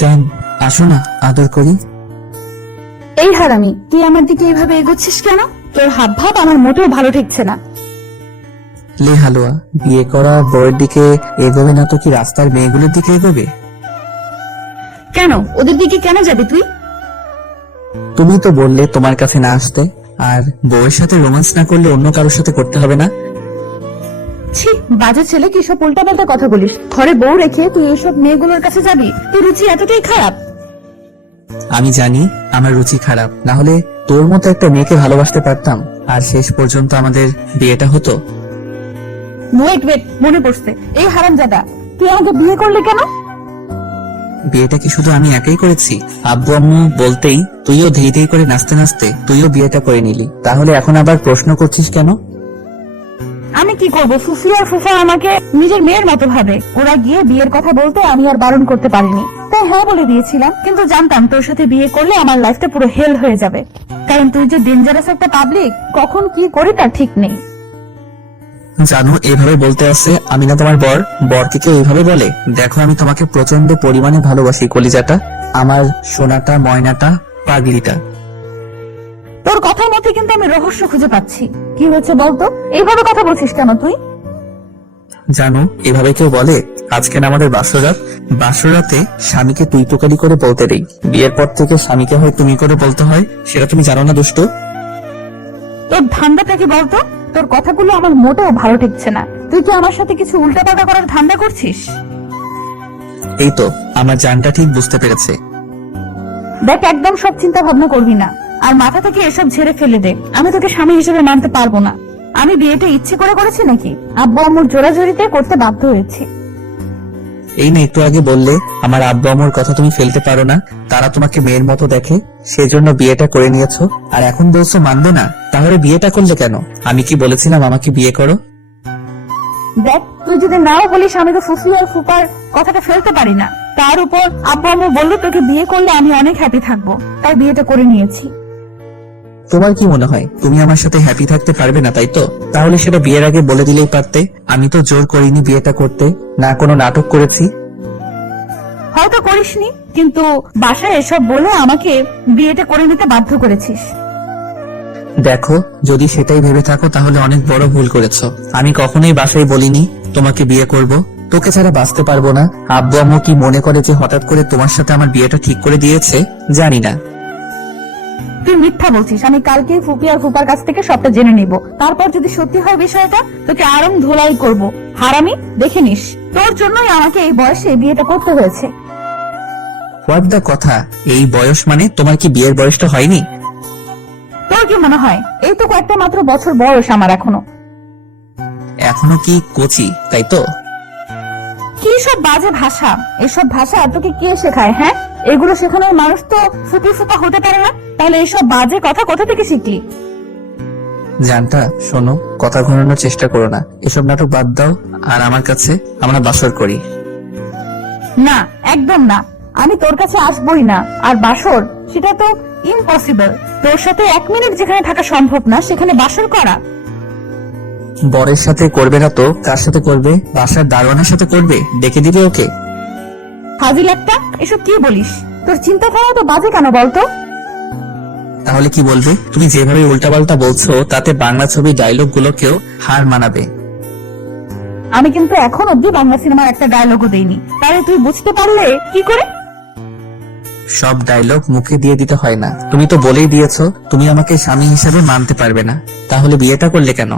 জান, আসো না, আদর করি। এই হারামি, তুই আমার দিকে এইভাবে এগোচ্ছিস কেন? তোর হাব ভাব আমার মোটেও ভালো ঠেকছে না। লে হালুয়া, বিয়ে করা বউয়ের দিকে এগোবে না তো কি রাস্তার মেয়েগুলোর দিকে এগোবে? কেন ওদের দিকে কেন যাবি তুই? তুমি তো বললে তোমার কাছে না আসতে, আর বউয়ের সাথে রোমান্স না করলে অন্য কারোর সাথে করতে হবে না। ছি, বাজে ছেলে, কি সব উল্টাপাল্টা কথা বলিস? ঘরে বউ রেখে তুই এইসব মেয়েগুলোর কাছে যাবি? তোর রুচি এতটাই খারাপ? আমি জানি আমার রুচি খারাপ, না হলে তোর মতো একটা মেয়েকে ভালোবাসতে পারতাম, আর শেষ পর্যন্ত আমাদের বিয়েটা হতো। ওয়েট ওয়েট, মনে পড়ছে। এই হারামজাদা, তুই আমাকে বিয়ে করলি কেন? বিয়েটা কি শুধু আমি একাই করেছি? আব্বু আম্মু বলতেই তুইও ধীরে ধীরে করে নাচতে নাচতে তুইও বিয়েটা করে নিলি, তাহলে এখন আবার প্রশ্ন করছিস কেন? আমি কি করব? ফুফি আর ফুফা আমাকে নিজের মেয়ের মতো ভাবে। ওরা গিয়ে বিয়ের কথা বলতে আমি আর বারণ করতে পারিনি, তাই হ্যাঁ বলে দিয়েছিলাম। কিন্তু জানতাম তোর সাথে বিয়ে করলে আমার লাইফটা পুরো হেল হয়ে যাবে, কারণ তুই যে ডেঞ্জারাস একটা পাবলিক, কখন কি করি তার ঠিক নেই। জানো, এভাবে বলতে আছে আমি না তোমার বর? বরকে কেউ এইভাবে বলে? দেখো, আমি তোমাকে প্রচন্ড পরিমাণে ভালোবাসি কলিজাটা, আমার সোনাটা, ময়নাটা, পাগলিটা। তোর কথার মধ্যে কিন্তু আমি রহস্য খুঁজে পাচ্ছি। কি হয়েছে বলতো? এইভাবে কথা বলছিস কেন তুই? জানো, এভাবে কেউ বলে? আজকে না আমাদের বাসরাত, বাসরাতে স্বামীকে তুই তোকারি করে বলতে দেই, বিয়ের পর থেকে স্বামীকে হয় তুমি করে বলতে হয়, সেটা তুমি জানো না দুষ্ট? তোর ধান্দাটা কি বলতো? তোর কথাগুলো আমার মোটেও ভালো ঠেকছে না। তুই কি আমার সাথে কিছু উল্টাপাল্টা করার ধান্দা করছিস? এই তো আমার জানটা ঠিক বুঝতে পেরেছে। দেখ, একদম সব চিন্তা ভাবনা করবি না, আর মাথা থেকে এসব ঝেড়ে ফেলে দে। আমি তোকে স্বামী হিসেবে মানতে পারবো না। আমি বিয়েটা ইচ্ছে করে করেছি নাকি? আব্বু আম্মুর জোরাজোরিতে করতে বাধ্য হয়েছি। এই না একটু আগে বললে আমার আব্বু আম্মুর কথা তুমি ফেলতে পারো না, তারা তোমাকে মেয়ের মতো দেখে, সেজন্য বিয়েটা করে নিয়েছো, আর এখন বলছো মানবে না? তাহলে বিয়েটা করলে কেন? আমি কি বলেছিলাম আমাকে বিয়ে করো? দেখ, তুই যদি নাও বলিস, আমি তো ফুফি আর ফুপার কথাটা ফেলতে পারি না। তার উপর আব্বু আম্মু বললো তোকে বিয়ে করলে আমি অনেক হ্যাপি থাকবো, তাই বিয়েটা করে নিয়েছি। তোমার কি মনে হয় তুমি আমার সাথে হ্যাপি থাকতে পারবে না, তাই তো? তাহলে সেটা বিয়ের আগে বলে দিলেই পারতে। আমি তো জোর করিনি বিয়েটা করতে, না কোনো নাটক করেছি। হয়তো করিসনি, কিন্তু বাসায় এসব বলে আমাকে বিয়েটা করে নিতে বাধ্য করেছিস। দেখো, যদি সেটাই ভেবে থাকো তাহলে অনেক বড় ভুল করেছো। আমি কখনোই বাসায় বলিনি তোমাকে বিয়ে করব, তোকে ছাড়া বাঁচতে পারবো না। আব্বু আম্মু কি মনে করে যে হঠাৎ করে তোমার সাথে আমার বিয়েটা ঠিক করে দিয়েছে? জানি না। তুই মিথ্যা বলছিস। আমি কালকে ফুপি আর ফুপার কাছ থেকে সবটা জেনে নিব, তারপর যদি সত্যি হয় বিষয়টা, তোকে আরং ধোলাই করব। হারামি, দেখে নিস, তোর জন্যই আমাকে এই বয়সে বিয়েটা করতে হয়েছে। হোয়াট দা কথা? এই বয়স মানে তোমার কি বিয়ের বয়সটা হয়নি? তোর কি মনে হয় এই তো কয়েকটা মাত্র বছর বয়স আমার এখনো? এখনো কি কচি, তাই তো? কি সব বাজে ভাষা! এসব ভাষা তোকে কে শেখায়? হ্যাঁ, এগুলো শেখানোর মানুষ তো ফুপি ফুপা হতে পারে না, তাহলে এসব বাজে কথা কোথা থেকে শিখলি? জানটা শোনো, কথা ঘোরানোর চেষ্টা করো না, এসব নাটক বাদ দাও, আর আমার কাছে আমরা বাসর করি। না, একদম না। আমি তোর কাছে আসবই না। আর বাসর, সেটা তো ইম্পসিবল। তোর সাথে 1 মিনিট যেখানে থাকা সম্ভব না, সেখানে বাসর করা? বরের সাথে করবে না তো কার সাথে করবে? বাসার দারোয়ানের সাথে করবে, ডেকে দিবে ওকে। ফাজিল একটা! এসব কি বলিস? তোর চিন্তাধারা তো বাজে কেন বলতো? তাহলে কি বলবে? তুমি যেভাবে উল্টাপাল্টা বলছো তাতে বাংলা ছবি ডায়লগ গুলোকেও হার মানাবে। আমি কিন্তু এখন অব্দি বাংলা সিনেমার একটা ডায়লগও দেইনি, তাহলে তুই বুঝতে পারলে কি করে? সব ডায়লগ মুখে দিয়ে দিতে হয় না। তুমি তো বলেই দিয়েছো তুমি আমাকে স্বামী হিসেবে মানতে পারবে না, তাহলে বিয়েটা করলে কেন?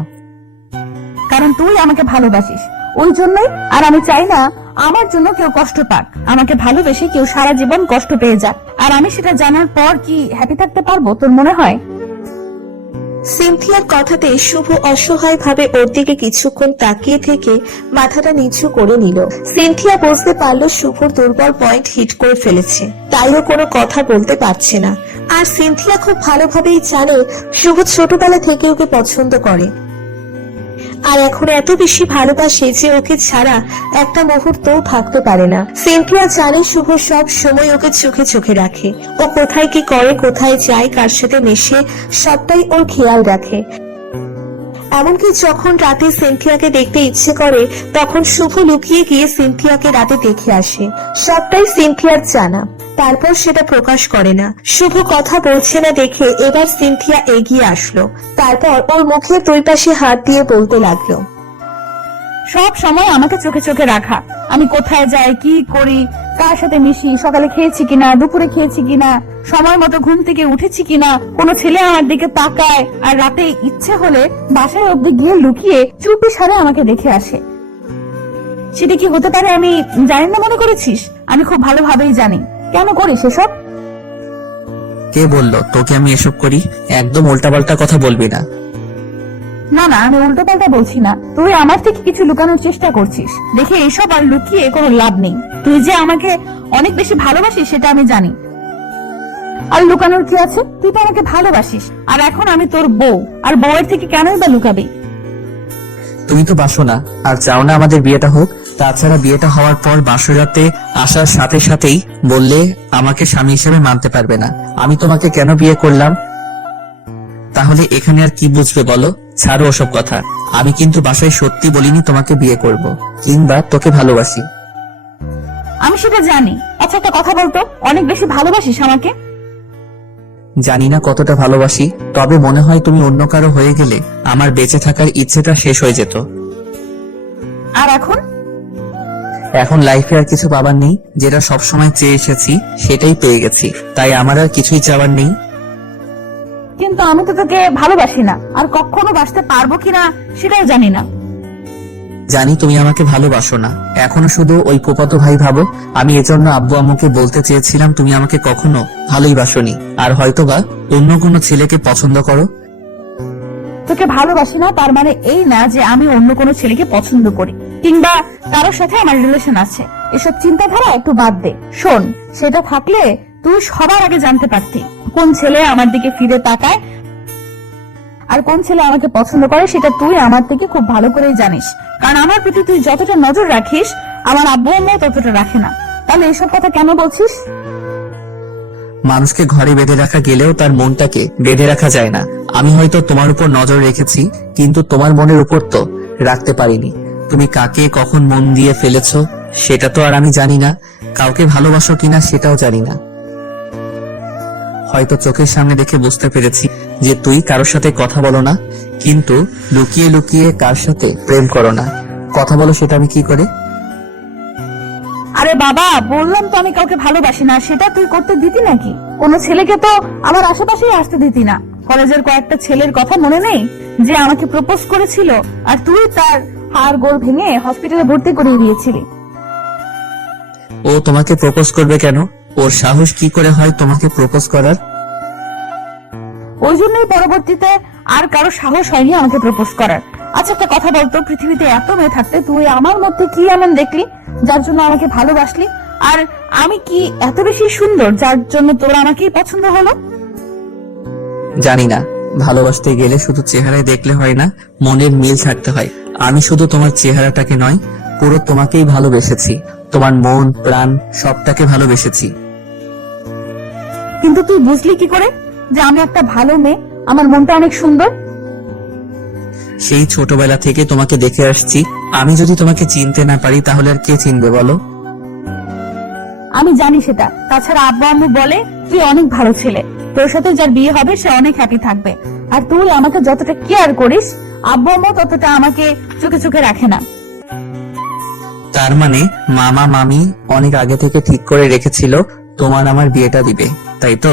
কারণ তুই আমাকে ভালোবাসিস, ওই জন্যই। আর আমি চাই না আমার জন্য কেউ কষ্ট পাক। আমাকে ভালোবেসে কেউ সারা জীবন কষ্ট পেয়ে যাক, আর আমি সেটা জানার পর কি হ্যাপি থাকতে পারবো তোর মনে হয়? সিনথিয়ার কথাতে শুভ অসহায় ভাবে ওর দিকে কিছুক্ষণ তাকিয়ে থেকে মাথাটা নিচু করে নিল। সিনথিয়া বুঝতে পারলো শুভর দুর্বল পয়েন্ট হিট করে ফেলেছে, তাই ও কোনো কথা বলতে পারছে না। আর সিনথিয়া খুব ভালোভাবেই জানে শুভ ছোটবেলা থেকে ওকে পছন্দ করে, আর এখন এত বেশি ভালোবাসে যে ওকে ছাড়া একটা মুহূর্তও থাকতে পারে না। সিনথিয়া জানে শুভ সব সময় ওকে চোখে চোখে রাখে। ও কোথায় কি করে, কোথায় যায়, কার সাথে মেশে, সবটাই ওর খেয়াল রাখে। এমনকি যখন রাতে সিনথিয়াকে দেখতে ইচ্ছে করে তখন শুভ লুকিয়ে গিয়ে সিনথিয়াকে রাতে দেখে আসে। সবটাই সিনথিয়ার জানা, তারপর সেটা প্রকাশ করে না। শুভ কথা বলছে না দেখে এবার সিনথিয়া এগিয়ে আসলো, তারপর ওর মুখের দুই পাশে হাত দিয়ে বলতে লাগলো, সব সময় আমাকে চোখে চোখে রাখা, আমি কোথায় যাই, কি করি, কার সাথে মিশি, সকালে খেয়েছি কিনা, দুপুরে খেয়েছি কিনা, সময় মতো ঘুম থেকে উঠেছি কিনা, কোনো ছেলে আমার দিকে তাকায়, আর রাতে ইচ্ছে হলে বাসায় অব্দি গিয়ে লুকিয়ে চুপি সারে আমাকে দেখে আসে। সেটা কি হতে পারে আমি জানি না মনে করেছিস? আমি খুব ভালোভাবেই জানি কেন করিস এসব। কে বললো তোকে আমি এসব করি? একদম উল্টাপাল্টা কথা বলবি না। না না, আমি উল্টো পাল্টা বলছি না, তুই আমার থেকে কিছু লুকানোর চেষ্টা করছিস। দেখে এইসব আর লুকিয়ে কোনো লাভ নেই। তুই যে আমাকে অনেক বেশি ভালোবাসিস সেটা আমি জানি, আর লুকানোর কি আছে? তুই তো আমাকে ভালোবাসিস, আর এখন আমি তোর বউ, আর বউয়ের থেকে কেনই বা লুকাবি? তুমি তো বাসো না আর চাও না আমাদের বিয়েটা হোক। তাছাড়া বিয়েটা হওয়ার পর বাসরাতে আসার সাথে সাথেই বললে আমাকে স্বামী হিসেবে মানতে পারবে না। আমি তোমাকে কেন বিয়ে করলাম? তাহলে এখানে আর কি বুঝবে বলো? ছাড়ো ওসব কথা। আমি কিন্তু বাসায় সত্যি বলিনি তোমাকে বিয়ে করব, কিংবা তোকে ভালোবাসি। আমি সেটা জানি। আচ্ছা একটা কথা বলতো, অনেক বেশি ভালোবাসিস আমাকে? জানি না কতটা ভালোবাসি, তবে মনে হয় তুমি অন্য কারো হয়ে গেলে আমার বেঁচে থাকার ইচ্ছেটা শেষ হয়ে যেত। আর এখন? এখন লাইফে আর কিছু পাবার নেই। যেটা সবসময় চেয়ে এসেছি সেটাই পেয়ে গেছি, তাই আমার আর কিছুই চাওয়ার নেই। কিন্তু আমি তো তোকে ভালোবাসি না, আর কখনো বাসতে পারবো কিনা সেটাও জানি না। জানি তুমি আমাকে ভালোবাসো না, এখনো শুধু ওই পোপাতো ভাই ভাবো। আমি এজন্য আব্বু আম্মুকে বলতে চেয়েছিলাম তুমি আমাকে কখনো ভালোই বাসোনি, আর হয়তোবা অন্য কোনো ছেলেকে পছন্দ করো। তোকে ভালোবাসি না তার মানে এই না যে আমি অন্য কোনো ছেলেকে পছন্দ করি, কিংবা কারোর সাথে আমার রিলেশন আছে। এসব চিন্তাধারা একটু বাদ দে। শোন, সেটা থাকলে তুই সবার আগে জানতে পারতি কোন ছেলে আমার দিকে ফিরে তাকায় আর কোন ছেলে আমাকে পছন্দ করে। সেটা তুই আমার থেকে খুব ভালো করেই জানিস, কারণ আমার প্রতি তুই যতটা নজর রাখিস আমার আব্বু আম্মু ততটা রাখে না। তাহলে এসব কথা কেন বলছিস? মানুষকে ঘরে বেঁধে রাখা গেলেও তার মনটাকে বেঁধে রাখা যায় না। আমি হয়তো তোমার উপর নজর রেখেছি, কিন্তু তোমার মনের উপর তো রাখতে পারিনি। তুমি কাকে কখন মন দিয়ে ফেলেছো সেটা তো আর আমি জানি না। কাউকে ভালোবাসো কিনা সেটাও জানি না। হয়তো চোখের সামনে দেখে বুঝতে পেরেছি যে তুই কারোর সাথে কথা বলো না, কিন্তু লুকিয়ে লুকিয়ে কার সাথে প্রেম করো না। কথা বলো সেটা আমি কি করে? আরে বাবা, বললাম তো আমি কাউকে ভালোবাসি না, সেটা তুই করতে দিতি নাকি? কোনো ছেলেকে তো আমার আশেপাশেই আসতে দিতি না। কলেজের কয়েকটা ছেলের কথা মনে নেই যে আমাকে প্রপোজ করেছিল, আর তুই তার হাড় গোড় ভেঙে হসপিটালে ভর্তি করিয়ে দিয়েছিলি। ও তোমাকে প্রপোজ করবে কেন? ওর সাহস কি করে হয় তোমাকে প্রপোজ করার? ওই জন্যই পরবর্তীতে আর কারো সাহস হয়নি আমাকে প্রপোজ করার। আচ্ছা একটা কথা বলতো, পৃথিবীতে এত মেয়ে থাকতে তুই আমার মধ্যে কি এমন দেখলি যার জন্য আমাকে ভালোবাসলি? আর আমি কি এত বেশি সুন্দর যার জন্য তোর আমাকেই পছন্দ হলো? জানি না, ভালোবাসতে গেলে শুধু চেহারায় দেখলে হয় না, মনের মিল থাকতে হয়। আমি শুধু তোমার চেহারাটাকে নয়, পুরো তোমাকেই ভালোবেসেছি। তোমার মন প্রাণ সবটাকে ভালোবেসেছি। কিন্তু তুই বুঝলি কি করে যে আমি একটা ভালো মেয়ে, আমার মনটা অনেক সুন্দর? সেই ছোটবেলা থেকে তোমাকে দেখে আসছি। আমি যদি তোমাকে চিনতে না পারি তাহলে আর কে চিনবে বলো? আমি জানি সেটা। তাছাড়া আব্বু আম্মু বলে তুই অনেক ভালো ছেলে, তোর সাথে যার বিয়ে হবে সে অনেক হ্যাপি থাকবে। আর তুই আমাকে যতটা কেয়ার করিস আব্বু আম্মু ততটা আমাকে চোখে চোখে রাখে না। তার মানে মামা মামি অনেক আগে থেকে ঠিক করে রেখেছিল তোমার আমার বিয়েটা দিবে, তাই তো?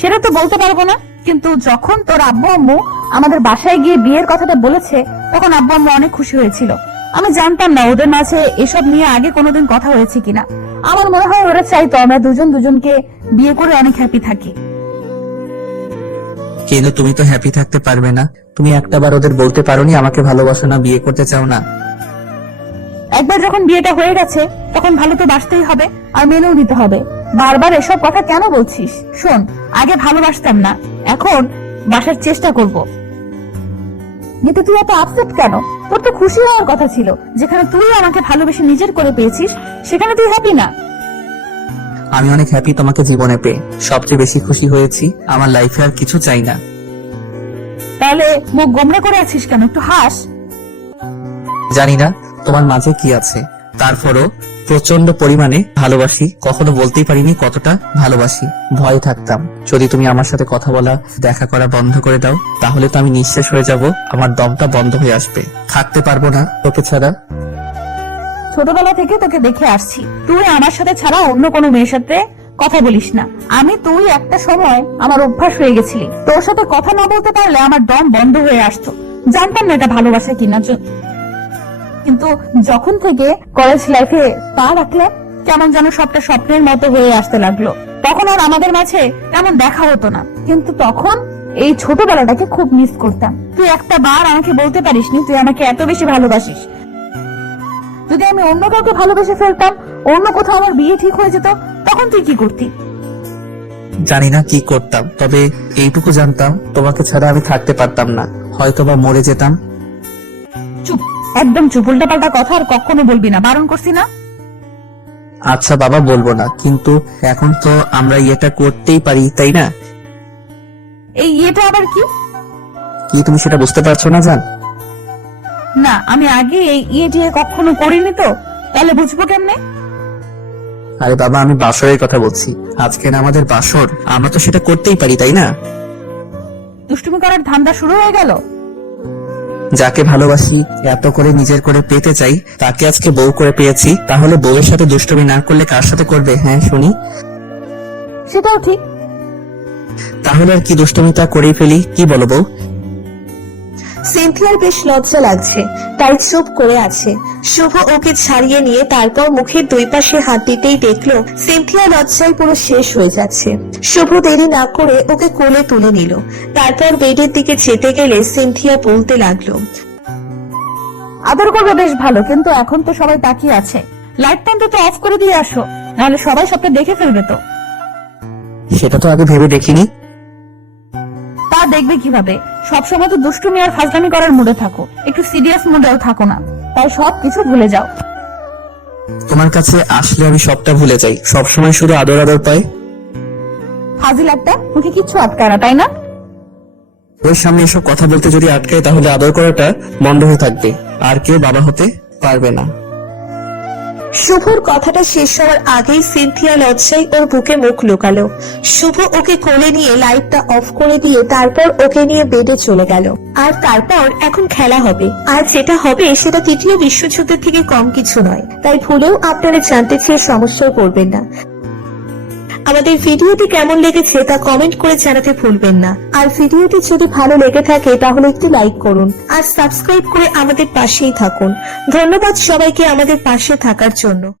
সেটা তো বলতে পারবো না, কিন্তু যখন তোর আব্বু আম্মু আমাদের বাসায় গিয়ে বিয়ের কথাটা বলেছে তখন আব্বু আম্মু অনেক খুশি হয়েছিল। আমি জানতাম না ওদের মাঝে এসব নিয়ে আগে কোনোদিন কথা হয়েছে কিনা। আমার মনে হয় ওরা চাইতো আমরা দুজন দুজনকে বিয়ে করে অনেক হ্যাপি থাকি। কিন্তু তুমি তো হ্যাপি থাকতে পারবে না। তুমি একটাবার ওদের বলতে পারোনি আমাকে ভালোবাসো না, বিয়ে করতে চাও না? একবার যখন বিয়েটা হয়ে গেছে তখন ভালো তো বাসতেই হবে, আর মেনেও নিতে হবে। বারবার এসব কথা কেন বলছিস? শোন, আগে ভালোবাসতাম না, এখন বাসার চেষ্টা করব। কিন্তু তুই এত আপসেট কেন? তোর তো খুশি হওয়ার কথা ছিল। যেখানে তুই আমাকে ভালোবেসে নিজের করে পেয়েছিস সেখানে তুই হ্যাপি না। আমি অনেক হ্যাপি তোমাকে জীবনে পেয়ে। সবচেয়ে বেশি খুশি হয়েছি, আমার লাইফে আর কিছু চাই না। তাহলে মুখ গোমড়া করে আছিস কেন? একটু হাস। জানি না তোমার মাঝে কি আছে, তারপরও প্রচন্ড পরিমাণে ভালোবাসি। কখনো বলতেই পারিনি কতটা ভালোবাসি। ভয় থাকতাম যদি তুমি আমার সাথে কথা বলা, দেখা করা বন্ধ করে দাও, তাহলে তো আমি নিঃশেষ হয়ে যাব, আমার দমটা বন্ধ হয়ে আসবে, থাকতে পারবো না তোকে ছাড়া। ছোটবেলা থেকে তোকে দেখে আসছি, তুই আমার সাথে ছাড়া অন্য কোনো মেয়ের সাথে কথা বলিস না। তুই একটা সময় আমার অভ্যাস হয়ে গেছিলি, তোর সাথে কথা না বলতে পারলে আমার দম বন্ধ হয়ে আসতো। জানতাম না এটা ভালোবাসা কিনা, কিন্তু যখন থেকে কলেজ লাইফে পা রাখলে কেমন যেন সবটা স্বপ্নের মতো হয়ে আসতে লাগলো। তখন আর আমাদের মাঝে তেমন দেখা হতো না, কিন্তু তখন এই ছোটবেলাটাকে খুব মিস করতাম। তুই একটা বার আমাকে বলতে পারিসনি তুই আমাকে এত বেশি ভালোবাসিস। যদি আমি অন্য কাউকে ভালোবেসে ফেলতাম, অন্য কোথাও আমার বিয়ে ঠিক হয়ে যেত, তখন তুই কি করতি? জানি না কি করতাম, তবে এইটুকু জানতাম তোমাকে ছাড়া আমি থাকতে পারতাম না, হয়তোবা মরে যেতাম। চুপ, একদম চুপ। উল্টাপাল্টা কথা আর কখনো বলবি না, বারণ করছি না? আচ্ছা বাবা, বলবো না, কিন্তু এখন তো আমরা এটা করতেই পারি, তাই না? এই ইয়েটা আবার কি? কি তুমি সেটা বুঝতে পারছো না জান? না, আমি আগে এই ইয়ে কখনো করিনি, তো তাহলে বুঝবো কেমনে? আরে বাবা, আমি বাসরের কথা বলছি। আজকে না আমাদের বাসর, আমরা তো সেটা করতেই পারি, তাই না? দুষ্টুমি করার ধান্দা শুরু হয়ে গেল। যাকে ভালোবাসি, এত করে নিজের করে পেতে চাই, তাকে আজকে বউ করে পেয়েছি, তাহলে বউয়ের সাথে দুষ্টুমি না করলে কার সাথে করবে? হ্যাঁ শুনি। সেটাও ঠিক। তাহলে আর কি দুষ্টুমিটা করেই ফেলি, কি বলো বউ? সিনথিয়ার বেশ লজ্জা লাগছে, তাই চুপ করে আছে। শুভ ওকে ছাড়িয়ে নিয়ে তারপর মুখের দুই পাশে হাত দিতেই দেখলো সিনথিয়া লজ্জায় পুরো শেষ হয়ে যাচ্ছে। শুভ দেরি না করে ওকে কোলে তুলে নিল, তারপর বেডের দিকে যেতে গেলে সিনথিয়া বলতে লাগলো, আদর করবে বেশ ভালো, কিন্তু এখন তো সবাই তাকিয়ে আছে, লাইটটা অন্তত অফ করে দিয়ে আসো, নাহলে সবাই সবটা দেখে ফেলবে তো। সেটা তো আগে ভেবে দেখিনি। তা দেখবে কিভাবে? সবসময় তো দুষ্টুমি আর ফাজলামি করার মুডে থাকো, একটু সিরিয়াস মুডেও থাকো না, তাই সবকিছু ভুলে যাও। তোমার কাছে আসলে আমি সবটা ভুলে যাই, সবসময় শুধু আদর আদর পাই। ফাজিল একটা, মুখে কিচ্ছু আটকায় না, তাই না? ওর সামনে এসব কথা বলতে যদি আটকায়, তাহলে আদর করাটা বন্ধ হয়ে থাকবে, আর কেউ বাবা হতে পারবে না। শুভর কথাটা শেষ হওয়ার আগেই সিনথিয়া লজ্জায় ওর বুকে মুখ লুকালো। শুভ ওকে কোলে নিয়ে লাইটটা অফ করে দিয়ে তারপর ওকে নিয়ে বেডে চলে গেল। আর তারপর এখন খেলা হবে, আর যেটা হবে সেটা তৃতীয় বিশ্বযুদ্ধের থেকে কম কিছু নয়, তাই ভুলেও আপনারা জানতে চেয়ে সমস্যায় পড়বেন না। আমাদের ভিডিওটি কেমন লেগেছে তা কমেন্ট করে জানাতে ভুলবেন না। আর ভিডিওটি যদি ভালো লেগে থাকে তাহলে একটু লাইক করুন আর সাবস্ক্রাইব করে আমাদের পাশেই থাকুন। ধন্যবাদ সবাইকে আমাদের পাশে থাকার জন্য।